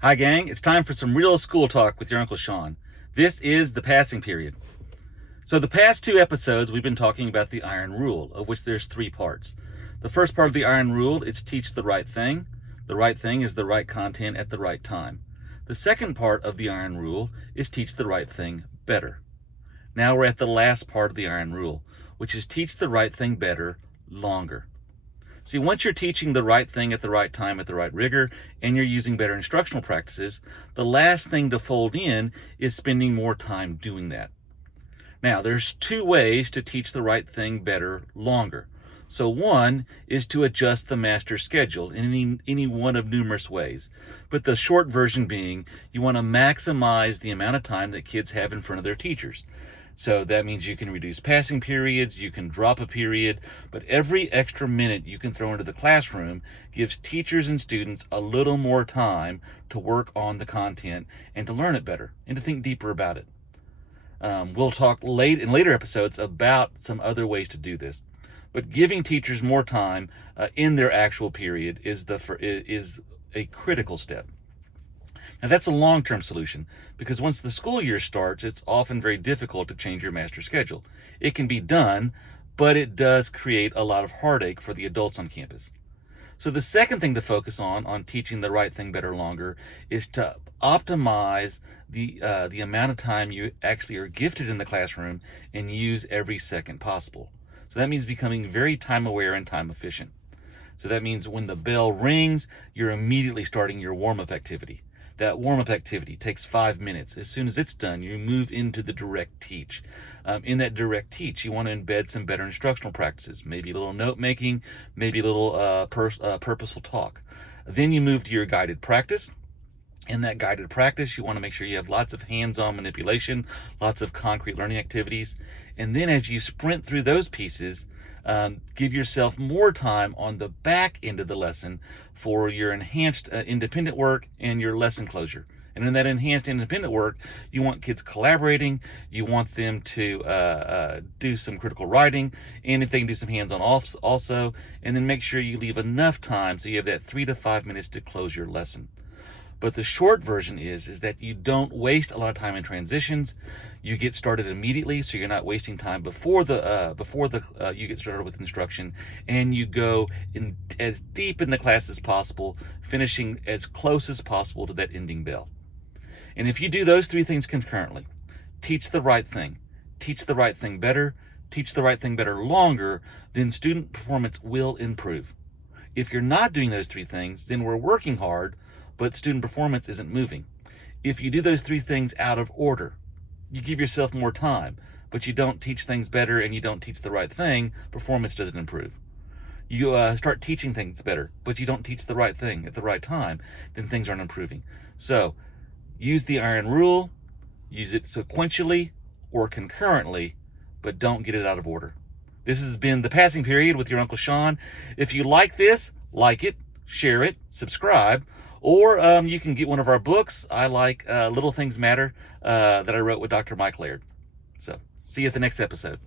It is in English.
Hi gang, it's time for some real school talk with your Uncle Sean. This is the passing period. So the past two episodes we've been talking about the iron rule, of which there's three parts. The first part of the iron rule is teach the right thing. The right thing is the right content at the right time. The second part of the iron rule is teach the right thing better. Now we're at the last part of the iron rule, which is teach the right thing better longer. See, once you're teaching the right thing at the right time at the right rigor, and you're using better instructional practices, the last thing to fold in is spending more time doing that. Now, there's two ways to teach the right thing better longer. So one is to adjust the master schedule in any one of numerous ways. But the short version being, you want to maximize the amount of time that kids have in front of their teachers. So that means you can reduce passing periods, you can drop a period, but every extra minute you can throw into the classroom gives teachers and students a little more time to work on the content and to learn it better and to think deeper about it. We'll talk in later episodes about some other ways to do this. But giving teachers more time in their actual period is a critical step. Now that's a long-term solution because once the school year starts, it's often very difficult to change your master schedule. It can be done, but it does create a lot of heartache for the adults on campus. So the second thing to focus on teaching the right thing better longer is to optimize the amount of time you actually are gifted in the classroom and use every second possible. So that means becoming very time aware and time efficient. So that means when the bell rings, you're immediately starting your warm-up activity. That warm-up activity takes 5 minutes. As soon as it's done, you move into the direct teach. In that direct teach, you want to embed some better instructional practices, maybe a little note-making, maybe a little purposeful talk. Then you move to your guided practice. In that guided practice, you want to make sure you have lots of hands-on manipulation, lots of concrete learning activities. And then as you sprint through those pieces, give yourself more time on the back end of the lesson for your enhanced independent work and your lesson closure. And in that enhanced independent work, you want kids collaborating, you want them to do some critical writing, and if they can do some hands-on also, and then make sure you leave enough time so you have that 3 to 5 minutes to close your lesson. But the short version is that you don't waste a lot of time in transitions. You get started immediately, so you're not wasting time before you get started with instruction, and you go in as deep in the class as possible, finishing as close as possible to that ending bell. And if you do those three things concurrently, teach the right thing better, teach the right thing better longer, then student performance will improve. If you're not doing those three things, then we're working hard, but student performance isn't moving. If you do those three things out of order, you give yourself more time, but you don't teach things better and you don't teach the right thing, performance doesn't improve. You start teaching things better, but you don't teach the right thing at the right time, then things aren't improving. So use the iron rule, use it sequentially or concurrently, but don't get it out of order. This has been The Passing Period with your Uncle Sean. If you like this, like it, share it, subscribe, or you can get one of our books. I like Little Things Matter that I wrote with Dr. Mike Laird. So see you at the next episode.